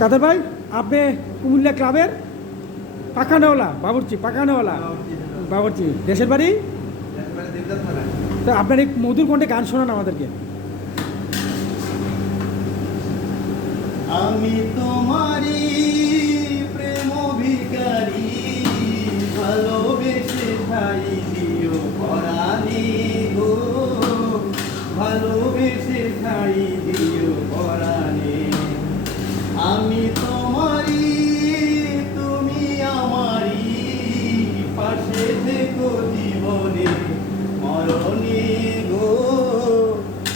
কাদের ভাই, আপনি কুমিল্লা ক্লাবের পাখানেওয়ালা বাবুর্চি, পাখানেওয়ালা বাবুর্চি, দেশের বাড়ি? তা আপনার এই মধুর কণ্ঠে গান শোনান আমাদেরকে। আমি তোমারই প্রেম ভিখারি, ভালোবেসে ঠাই দিও পরাণে গো, ভালোবেসে ঠাই দিও পরাণে। আমি তোমারই, তুমি আমারই, পাশে থেকো জীবনে মরণে গো,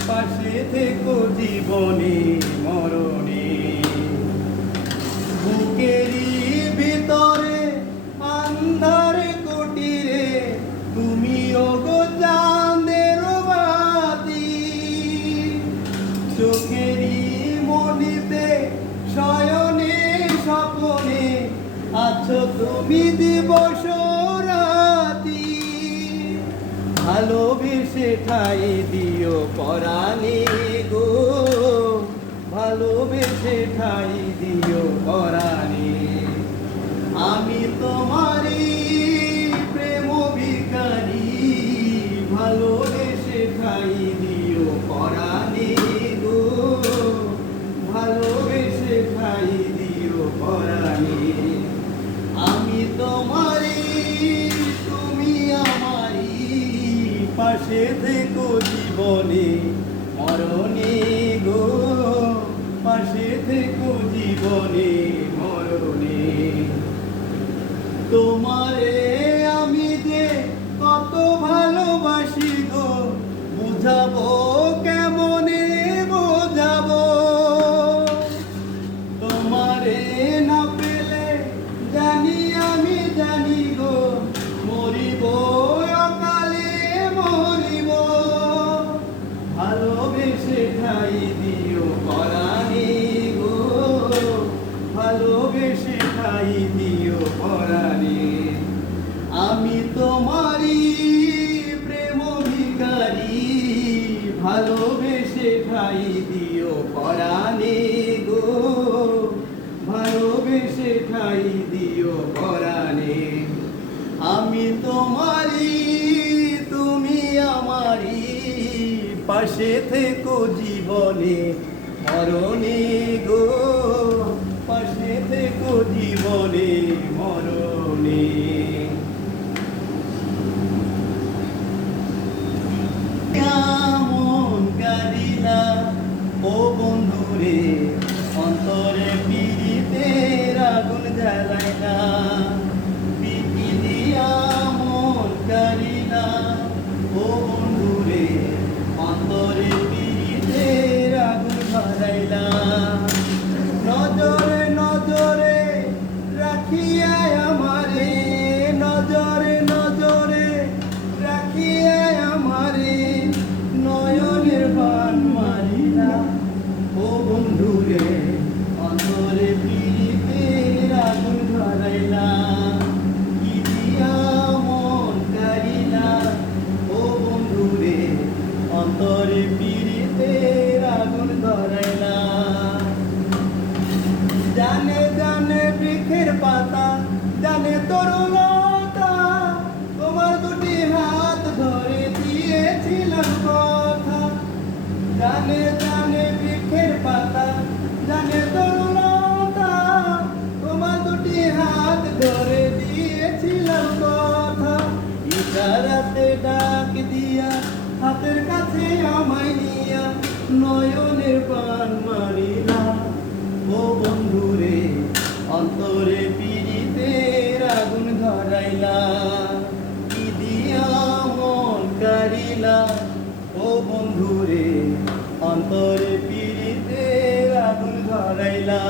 পাশে থেকো জীবনে মরণে। বুকেরই ভিতরে আন্ধার কুটিরে তুমি ওগো চাঁদের বাতি, চোখেরই মনিতে শয়নে স্বপনে আছো তুমি দিবস রাতি। ভালোবেসে ঠাই দিও পরাণে গো, ভালোবেসে ঠাই দিও পরাণে। আমি তোমারই প্রেম ভিখারি, ভালোবেসে ঠাই দিও পরাণে গো, ভালোবেসে ঠাই দিও পরাণে। আমি তোমারই, তুমি আমারই, পাশে থেকো জীবনে মরণে গো, পাশে থেকো জীবনে মরণে। তোমারে আমি যে কত ভালোবাসি গো, বুঝাবো কেমনে বোঝাবো। তোমারে না পেলে জানি আমি জানি গো, মরিব অকালে মরিব। ভালোবেসে ঠাই দিও পরাণে গো, ভালোবেসে ঠাই দিও পরাণে। আমি তোমারই প্রেম ভিখারি, ভালোবেসে ঠাই দিও পরাণে গো, ভালোবেসে ঠাই দিও পরাণে। আমি তোমারই, তুমি আমারই, পাশে থেকো জীবনে মরণে গো, পাশে থেকো জীবনে মরণে। কেমন কারিলা ও বন্ধুরে, অন্তরে পীড়িতের আগুন জ্বালাইলা। পিকি দিয়া মন কারিলা ও বন্ধুরে, অন্তরে পীড়িতের আগুন ধরাইলা। নজরে নজরে রাখিয়া আমারে, নজরে নজরে রাখিয়া আমারে, নয়নের বান মারিলা ও বন্ধুরে, অন্তরে পীড়িতের আগুন ধরাইলা। কি দিয়া মন কারিলা ও বন্ধুরে, অন্তরে পীড়িতের আগুন ধরাইলা। জানে জানে বৃক্ষের পাতা, জানে তরুলতা, তোমার দুটি হাত ধরে দিয়েছিলাম কথা। জানে জানে বৃক্ষের পাতা, জানে তরুলতা, তোমার দুটি হাত ধরে দিয়েছিলাম কথা। ইশারাতে ডাক দিয়া হাতের কাছে আমায় নিয়া, নয়নের পান মারিলা ও বন্ধুরে, অন্তরে পীড়িতের আগুন ধরাইলা। কি দিয়া মন কারিলা ও বন্ধুরে, অন্তরে পীড়িতের আগুন ধরাইলা।